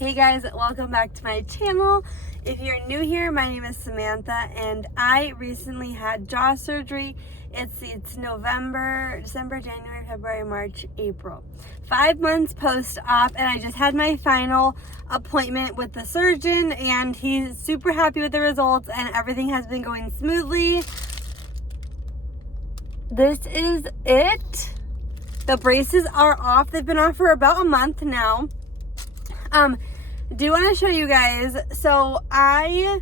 Hey guys, welcome back to my channel. If you're new here, my name is Samantha and I recently had jaw surgery. It's November, December, January, February, March, April. 5 months post-op, and I just had my final appointment with the surgeon and he's super happy with the results and everything has been going smoothly. This is it. The braces are off. They've been off for about a month now. Do want to show you guys. So I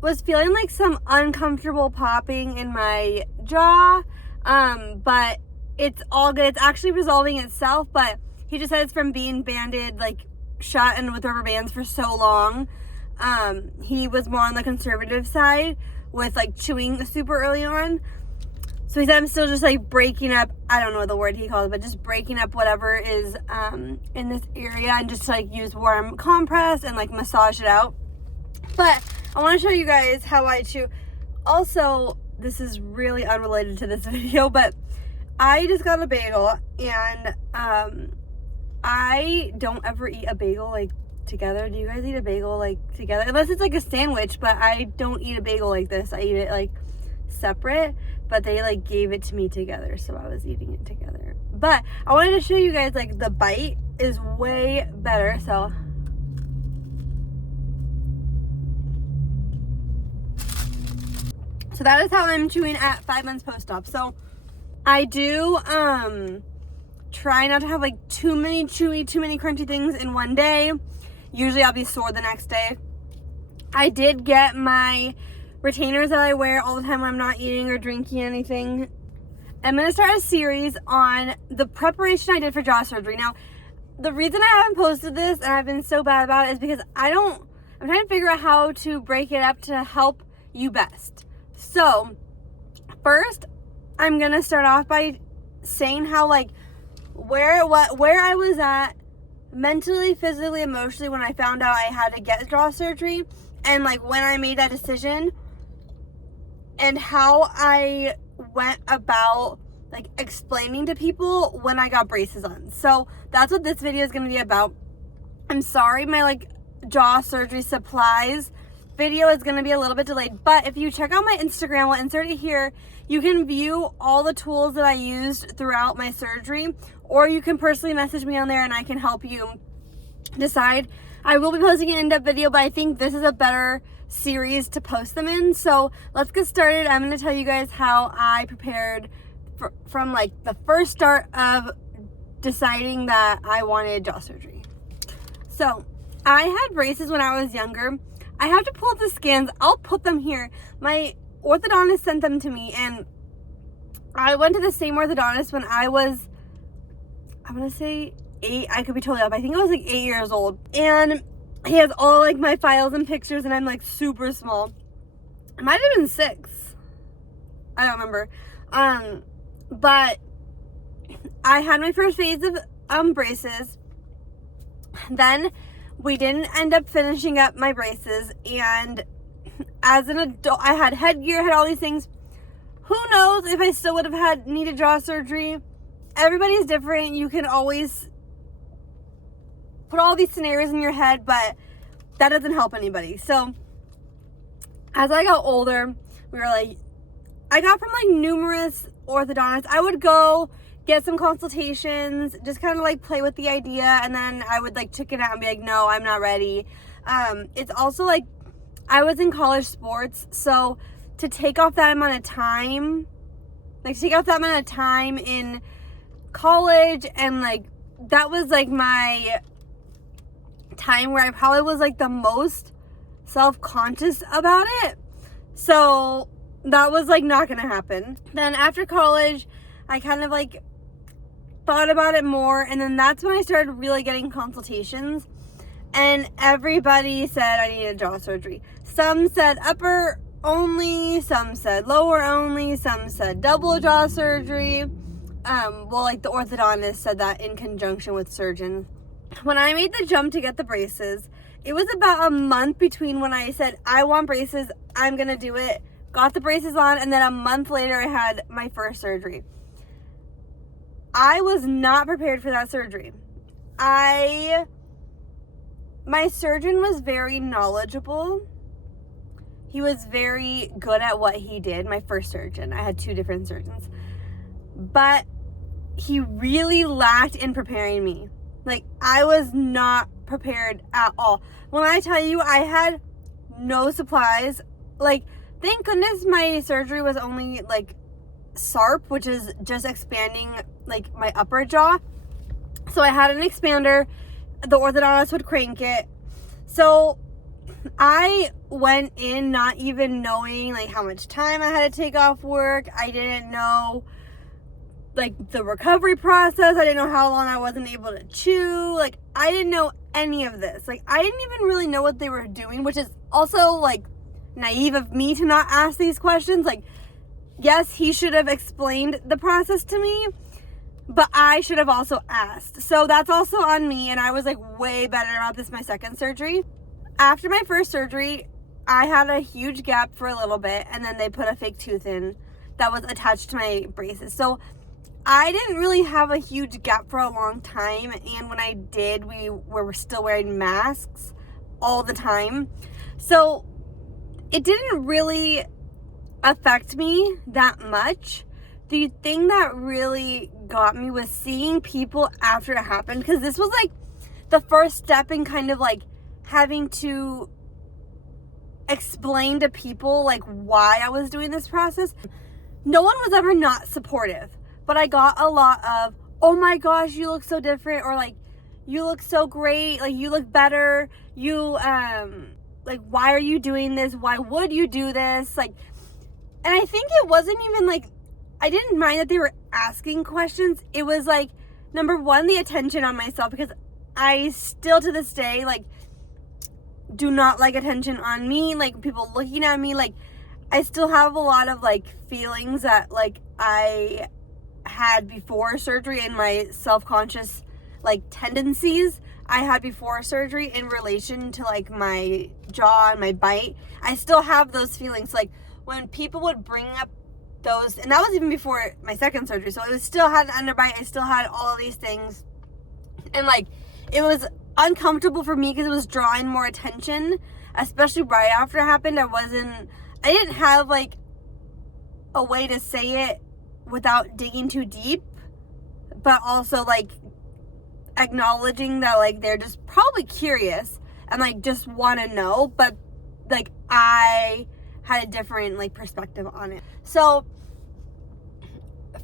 was feeling like some uncomfortable popping in my jaw, but it's all good. It's actually resolving itself, but he just said it's from being banded, like shut and with rubber bands for so long. He was more on the conservative side with like chewing super early on. So he said I'm still just like breaking up, I don't know the word he calls it, but just breaking up whatever is in this area and just like use warm compress and like massage it out. But I want to show you guys how I chew. Also, this is really unrelated to this video, but I just got a bagel and I don't ever eat a bagel like together. Do you guys eat a bagel like together? Unless it's like a sandwich, but I don't eat a bagel like this. I eat it like separate, but they like gave it to me together, so I was eating it together. But I wanted to show you guys like the bite is way better. So that is how I'm chewing at 5 months post-op. So I do try not to have like too many crunchy things in one day. Usually I'll be sore the next day. I did get my retainers that I wear all the time when I'm not eating or drinking anything. I'm going to start a series on the preparation I did for jaw surgery. Now, the reason I haven't posted this and I've been so bad about it is because I'm trying to figure out how to break it up to help you best. So, first, I'm going to start off by saying how like where I was at mentally, physically, emotionally when I found out I had to get jaw surgery, and like when I made that decision, and how I went about like explaining to people when I got braces on. So that's what this video is going to be about. I'm sorry my like jaw surgery supplies video is going to be a little bit delayed, but if you check out my Instagram, I'll insert it here, you can view all the tools that I used throughout my surgery, or you can personally message me on there and I can help you decide. I will be posting an in-depth video, but I think this is a better series to post them in. So let's get started. I'm going to tell you guys how I prepared from like the first start of deciding that I wanted jaw surgery. So I had braces when I was younger. I have to pull up the scans. I'll put them here. My orthodontist sent them to me, and I went to the same orthodontist when I was, I'm going to say 8. I could be totally off. I think I was like 8 years old. And he has all like my files and pictures, and I'm like super small. It might have been 6. I don't remember. But I had my first phase of braces. Then we didn't end up finishing up my braces, and as an adult, I had headgear, had all these things. Who knows if I still would have needed jaw surgery? Everybody's different. You can always put all these scenarios in your head, but that doesn't help anybody. So as I got older, I got from like numerous orthodontists. I would go get some consultations, just kind of like play with the idea, and then I would like chicken out and be like, no, I'm not ready. It's also like I was in college sports, so to take off that amount of time, in college, and like that was like my time where I probably was like the most self-conscious about it. So that was like not gonna happen. Then after college, I kind of like thought about it more, and then that's when I started really getting consultations, and everybody said I needed jaw surgery. Some said upper only, some said lower only, some said double jaw surgery. Well, like the orthodontist said that in conjunction with surgeons. When I made the jump to get the braces, it was about a month between when I said I want braces, I'm gonna do it, got the braces on, and then a month later I had my first surgery. I was not prepared for that surgery. I my surgeon was very knowledgeable. He was very good at what he did. My first surgeon. I had 2 different surgeons. But he really lacked in preparing me. Like, I was not prepared at all. When I tell you I had no supplies, like, thank goodness my surgery was only like SARP, which is just expanding like my upper jaw. So I had an expander. The orthodontist would crank it. So I went in not even knowing like how much time I had to take off work. I didn't know like the recovery process. I didn't know how long I wasn't able to chew. Like, I didn't know any of this. Like, I didn't even really know what they were doing, which is also like naive of me to not ask these questions. Like, yes, he should have explained the process to me, but I should have also asked. So that's also on me, and I was like way better about this my second surgery. After my first surgery, I had a huge gap for a little bit, and then they put a fake tooth in that was attached to my braces. So I didn't really have a huge gap for a long time, and when I did, we were still wearing masks all the time. So it didn't really affect me that much. The thing that really got me was seeing people after it happened, because this was like the first step in kind of like having to explain to people like why I was doing this process. No one was ever not supportive, but I got a lot of, oh my gosh, you look so different, or like, you look so great, like you look better, you like, why are you doing this? Why would you do this? Like, and I think it wasn't even like, I didn't mind that they were asking questions. It was like, number one, the attention on myself, because I still to this day, like, do not like attention on me, like people looking at me. Like, I still have a lot of like feelings that like I had before surgery, and my self-conscious like tendencies I had before surgery in relation to like my jaw and my bite. I still have those feelings. Like, when people would bring up those, and that was even before my second surgery, so it was still had an underbite, I still had all of these things, and like, it was uncomfortable for me because it was drawing more attention, especially right after it happened. I didn't have like a way to say it without digging too deep, but also like acknowledging that like they're just probably curious and like just want to know, but like I had a different like perspective on it. So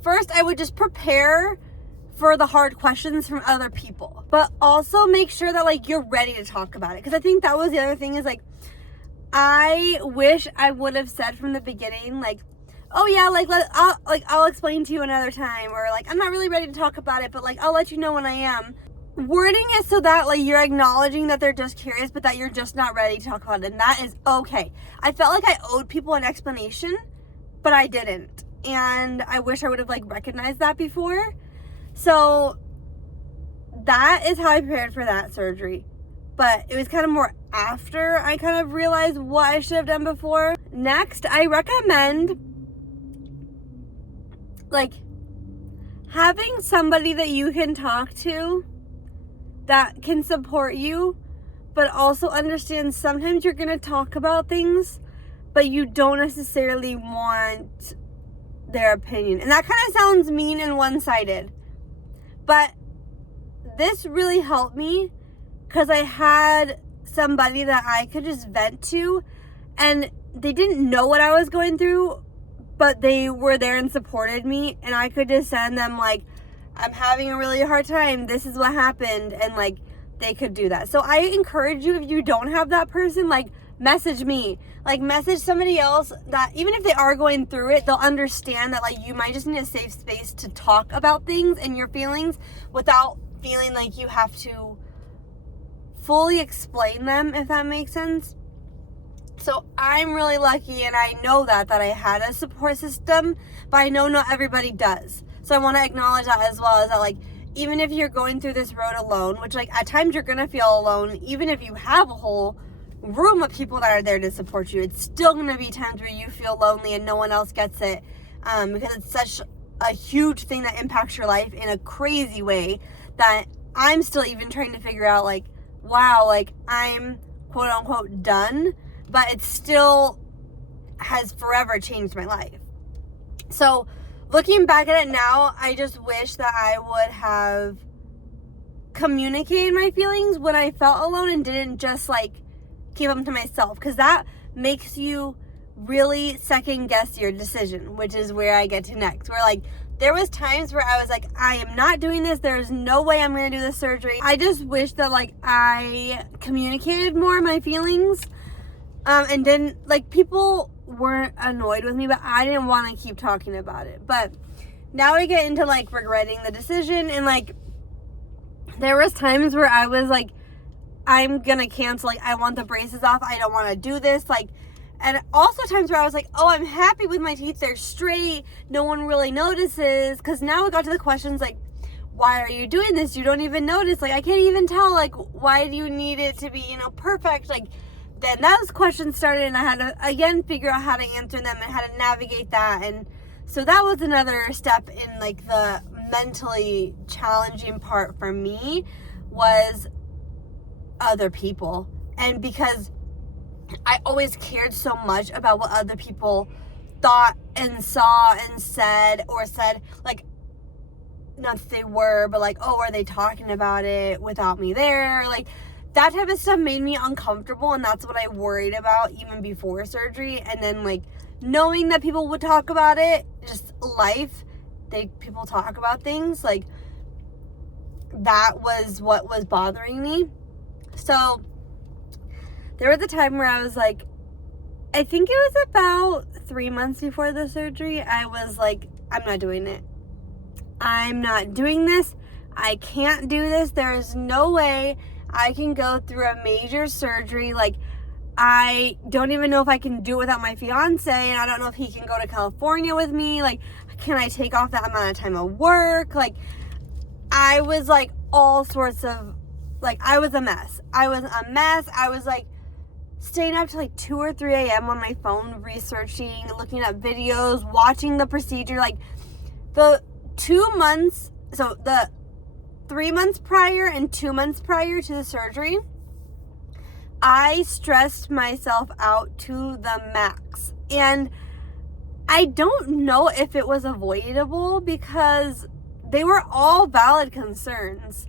first I would just prepare for the hard questions from other people, but also make sure that like you're ready to talk about it. Because I think that was the other thing, is like, I wish I would have said from the beginning, like, oh yeah, like I'll explain to you another time, or like, I'm not really ready to talk about it, but like I'll let you know when I am. Wording it so that like you're acknowledging that they're just curious, but that you're just not ready to talk about it, and that is okay. I felt like I owed people an explanation, but I didn't, and I wish I would have like recognized that before. So that is how I prepared for that surgery. But it was kind of more after I kind of realized what I should have done before. Next, I recommend like having somebody that you can talk to that can support you, but also understand sometimes you're going to talk about things, but you don't necessarily want their opinion. And that kind of sounds mean and one-sided. But this really helped me because I had somebody that I could just vent to, and they didn't know what I was going through, but they were there and supported me, and I could just send them like, I'm having a really hard time, this is what happened, and like they could do that. So I encourage you, if you don't have that person, like message me, like message somebody else that even if they are going through it, they'll understand that like you might just need a safe space to talk about things and your feelings without feeling like you have to fully explain them, if that makes sense. So I'm really lucky, and I know that I had a support system, but I know not everybody does. So I want to acknowledge that as well, is that like, even if you're going through this road alone, which like at times you're going to feel alone, even if you have a whole room of people that are there to support you, it's still going to be times where you feel lonely and no one else gets it, because it's such a huge thing that impacts your life in a crazy way that I'm still even trying to figure out like wow, like I'm quote unquote done, but it still has forever changed my life. So looking back at it now, I just wish that I would have communicated my feelings when I felt alone and didn't just like keep them to myself, because that makes you really second guess your decision, which is where I get to next. Where like there was times where I was like, I am not doing this, there's no way I'm gonna do this surgery. I just wish that like I communicated more my feelings, and didn't, like, people weren't annoyed with me, but I didn't want to keep talking about it. But now I get into like regretting the decision, and like there was times where I was like, I'm gonna cancel, like I want the braces off, I don't want to do this, like. And also times where I was like, oh, I'm happy with my teeth, they're straight, no one really notices. Because now we got to the questions like, why are you doing this? You don't even notice. Like, I can't even tell, like, why do you need it to be, you know, perfect? Like, then those questions started, and I had to, again, figure out how to answer them and how to navigate that. And so that was another step in, like, the mentally challenging part for me was other people. And because I always cared so much about what other people thought and saw and said, like, not that they were, but like, oh, are they talking about it without me there? Like, that type of stuff made me uncomfortable, and that's what I worried about even before surgery. And then, like, knowing that people would talk about it, just life, people talk about things, like, that was what was bothering me. So there was a time where I was like, I think it was about 3 months before the surgery, I was like, I'm not doing it. I'm not doing this. I can't do this. There is no way I can go through a major surgery. Like, I don't even know if I can do it without my fiance, and I don't know if he can go to California with me. Like, can I take off that amount of time of work? Like, I was like all sorts of, like, I was a mess. I was like staying up to like 2 or 3 a.m. on my phone, researching, looking up videos, watching the procedure. Like, the 2 months, so the 3 months prior and 2 months prior to the surgery, I stressed myself out to the max. And I don't know if it was avoidable because they were all valid concerns.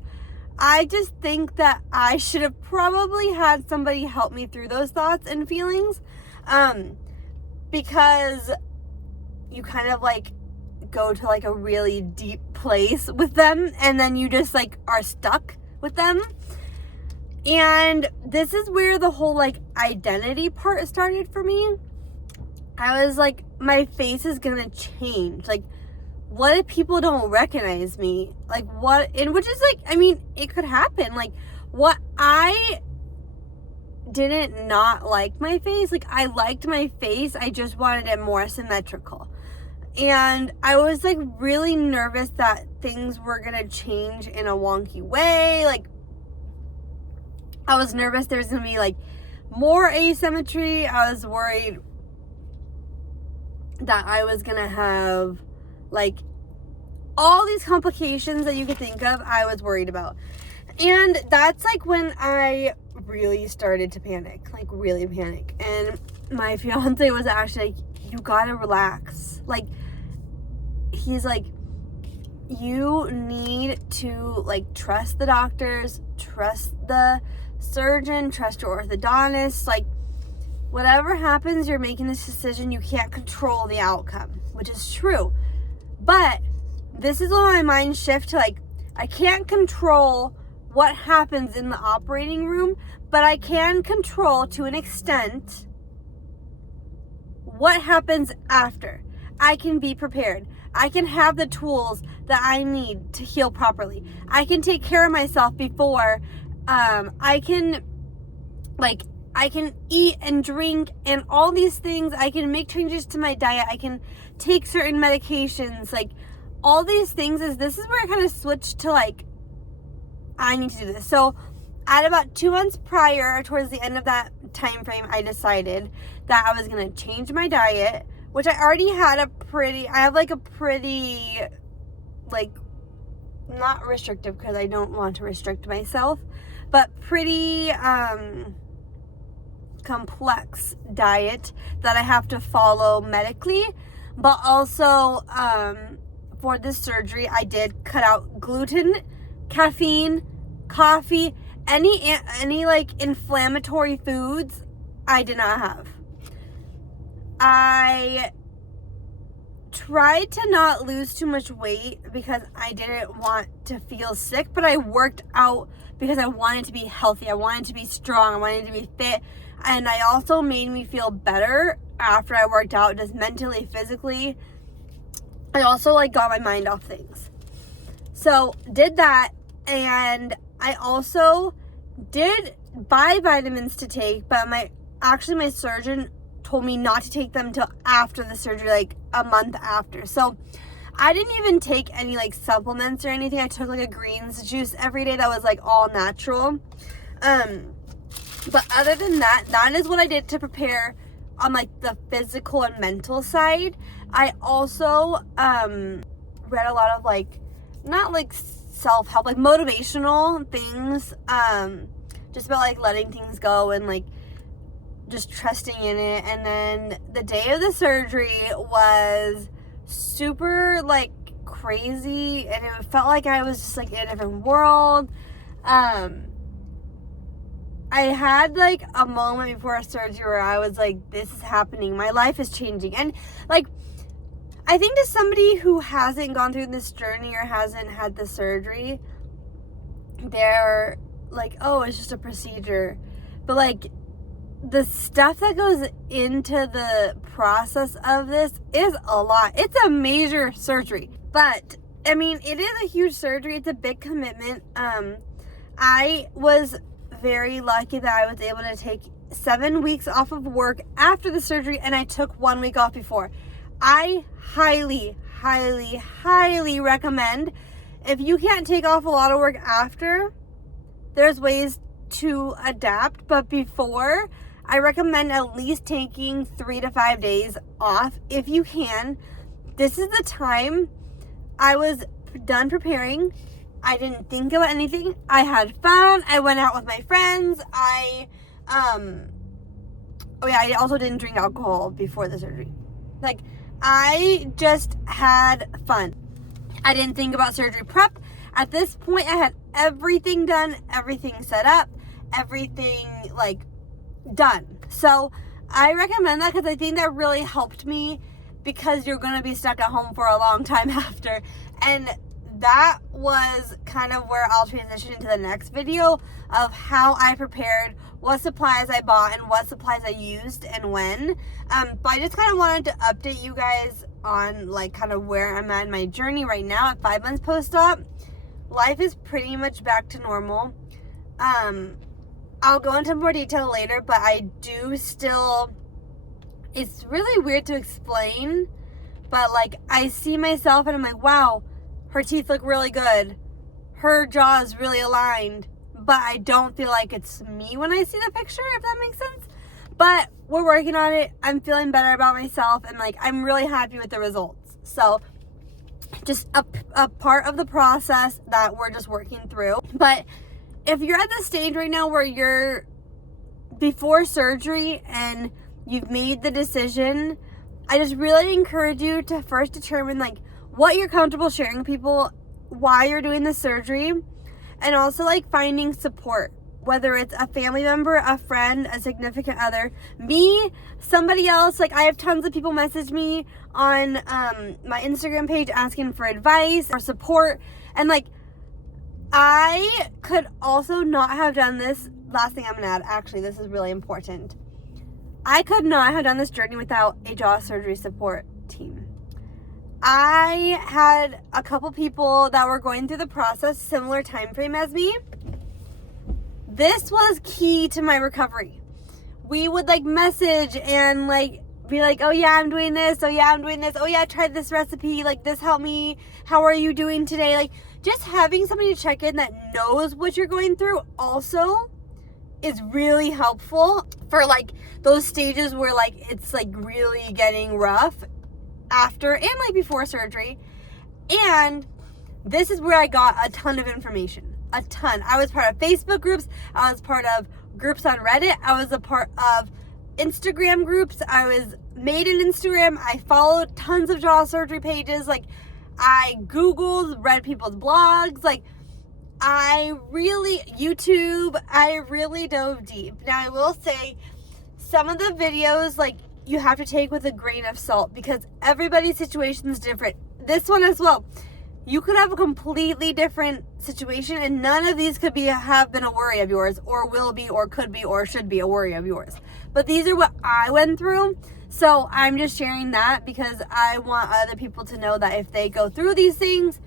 I just think that I should have probably had somebody help me through those thoughts and feelings, because you kind of like go to like a really deep place with them, and then you just like are stuck with them. And this is where the whole like identity part started for me. I was like, my face is gonna change. Like, what if people don't recognize me? Like, what? And which is like, I mean, it could happen. Like, what I didn't not like my face. Like, I liked my face. I just wanted it more symmetrical. And I was like really nervous that things were gonna change in a wonky way. Like, I was nervous there's gonna be like more asymmetry. I was worried that I was gonna have like all these complications that you could think of. I was worried about. And that's like when I really started to panic, like really panic. And my fiance was actually like, you gotta relax. Like, he's like, you need to like trust the doctors, trust the surgeon, trust your orthodontist. Like, whatever happens, you're making this decision. You can't control the outcome, which is true. But this is when my mind shifts to like, I can't control what happens in the operating room, but I can control to an extent what happens after. I can be prepared. I can have the tools that I need to heal properly. I can take care of myself before. I can eat and drink and all these things. I can make changes to my diet. I can take certain medications. Like, all these things this is where I kind of switched to like, I need to do this. So at about 2 months prior, towards the end of that time frame, I decided that I was going to change my diet, which I already had I have like a pretty, like, not restrictive because I don't want to restrict myself, but pretty complex diet that I have to follow medically. But also for this surgery, I did cut out gluten, caffeine, coffee, any like inflammatory foods I did not have. I tried to not lose too much weight because I didn't want to feel sick, but I worked out because I wanted to be healthy. I wanted to be strong. I wanted to be fit. And I also made me feel better after I worked out, just mentally, physically. I also like got my mind off things. So did that, and I also did buy vitamins to take, but my surgeon told me not to take them till after the surgery, like a month after. So I didn't even take any like supplements or anything. I took like a greens juice every day that was like all natural. But other than that, that is what I did to prepare on like the physical and mental side. I also read a lot of like, not like self-help, like motivational things, just about like letting things go and like just trusting in it. And then the day of the surgery was super like crazy, and it felt like I was just like in a different world. I had like a moment before a surgery where I was like, this is happening. My life is changing. And like, I think to somebody who hasn't gone through this journey or hasn't had the surgery, they're like, oh, it's just a procedure. But like, the stuff that goes into the process of this is a lot. It's a major surgery. But I mean, it is a huge surgery. It's a big commitment. I was very lucky that I was able to take 7 weeks off of work after the surgery, and I took 1 week off before. I highly, highly, highly recommend, if you can't take off a lot of work after, there's ways to adapt, but before, I recommend at least taking 3 to 5 days off if you can. This is the time I was done preparing. I didn't think about anything. I had fun. I went out with my friends. I also didn't drink alcohol before the surgery. Like, I just had fun. I didn't think about surgery prep. At this point, I had everything done, everything set up, everything like done. So I recommend that because I think that really helped me, because you're going to be stuck at home for a long time after. And that was kind of where I'll transition into the next video of how I prepared, what supplies I bought, and what supplies I used and when. But I just kind of wanted to update you guys on like kind of where I'm at in my journey right now at 5 months post-op. Life is pretty much back to normal. I'll go into more detail later, but I do still, it's really weird to explain, but like I see myself and I'm like, wow, her teeth look really good. Her jaw is really aligned, but I don't feel like it's me when I see the picture, if that makes sense. But we're working on it. I'm feeling better about myself, and like I'm really happy with the results. So just a part of the process that we're just working through. But if you're at the stage right now where you're before surgery and you've made the decision, I just really encourage you to first determine like what you're comfortable sharing with people, why you're doing the surgery, and also like finding support, whether it's a family member, a friend, a significant other, me, somebody else. Like I have tons of people message me on my Instagram page asking for advice or support, and like I could also not have done this. Last thing I'm gonna add, actually, this is really important. I could not have done this journey without a jaw surgery support team. I had a couple people that were going through the process, similar time frame as me. This was key to my recovery. We would like message and like be like, oh yeah, I'm doing this. Oh yeah, I'm doing this. Oh yeah, I tried this recipe. Like this helped me. How are you doing today? Like just having somebody to check in that knows what you're going through also is really helpful for like those stages where like it's like really getting rough after and like before surgery. And this is where I got a ton of information a ton. I was part of Facebook groups. I was part of groups on Reddit. I was a part of Instagram groups. I was made an Instagram. I followed tons of jaw surgery pages. Like, I Googled, read people's blogs. Like, YouTube, I really dove deep. Now, I will say, some of the videos, like, you have to take with a grain of salt because everybody's situation is different. This one as well. You could have a completely different situation, and none of these could have been a worry of yours, or will be, or could be, or should be a worry of yours. But these are what I went through, so I'm just sharing that because I want other people to know that if they go through these things,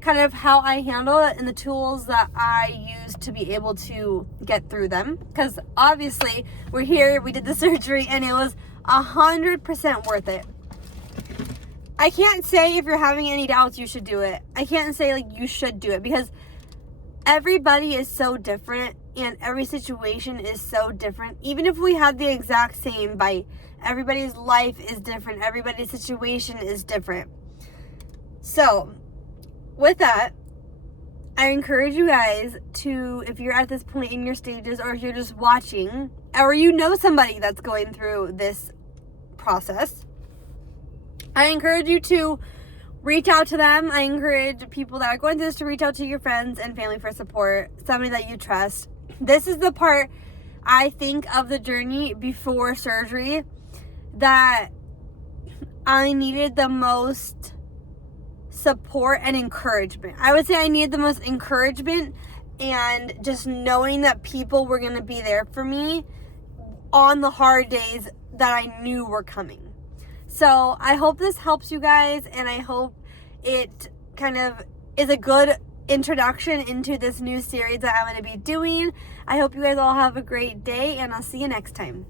kind of how I handle it and the tools that I use to be able to get through them. Because obviously, we're here, we did the surgery, and it was 100% worth it. I can't say if you're having any doubts you should do it. I can't say like you should do it because everybody is so different and every situation is so different. Even if we had the exact same bite, everybody's life is different. Everybody's situation is different. So, with that, I encourage you guys to, if you're at this point in your stages or if you're just watching or you know somebody that's going through this process, I encourage you to reach out to them. I encourage people that are going through this to reach out to your friends and family for support, somebody that you trust. This is the part, I think, of the journey before surgery that I needed the most support and encouragement. I would say I needed the most encouragement and just knowing that people were going to be there for me on the hard days that I knew were coming. So I hope this helps you guys, and I hope it kind of is a good introduction into this new series that I'm going to be doing. I hope you guys all have a great day, and I'll see you next time.